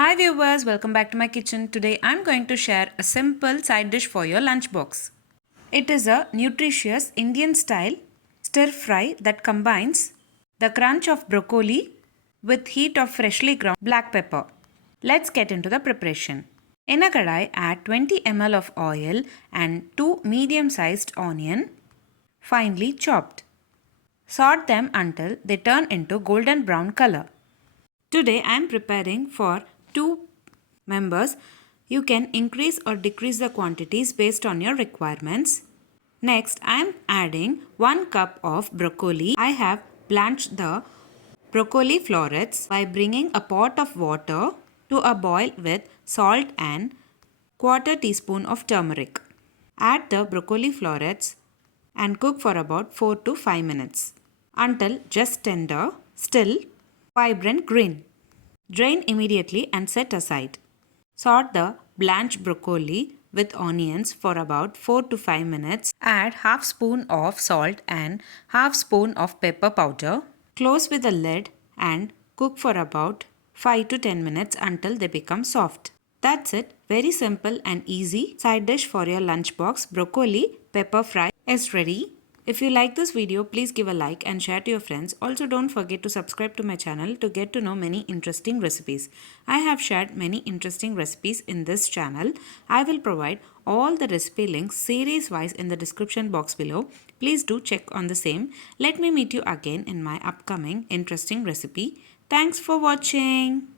Hi viewers, welcome back to my kitchen. Today I'm going to share a simple side dish for your lunchbox. It is a nutritious Indian style stir fry that combines the crunch of broccoli with heat of freshly ground black pepper. Let's get into the preparation. In a kadai, add 20 ml of oil and 2 medium-sized onion finely chopped. Saute them until they turn into golden brown color. Today I am preparing for 2 members. You can increase or decrease the quantities based on your requirements. Next I am adding 1 cup of broccoli. I have blanched the broccoli florets by bringing a pot of water to a boil with salt and quarter teaspoon of turmeric. Add the broccoli florets and cook for about 4 to 5 minutes until just tender, still vibrant green. Drain immediately and set aside. Saute the blanched broccoli with onions for about 4 to 5 minutes. Add half spoon of salt and half spoon of pepper powder. Close with a lid and cook for about 5 to 10 minutes until they become soft. That's it. Very simple and easy side dish for your lunchbox. Broccoli pepper fry is ready. If you like this video, please give a like and share to your friends. Also, don't forget to subscribe to my channel to get to know many interesting recipes. I have shared many interesting recipes in this channel. I will provide all the recipe links series wise in the description box below. Please do check on the same. Let me meet you again in my upcoming interesting recipe. Thanks for watching.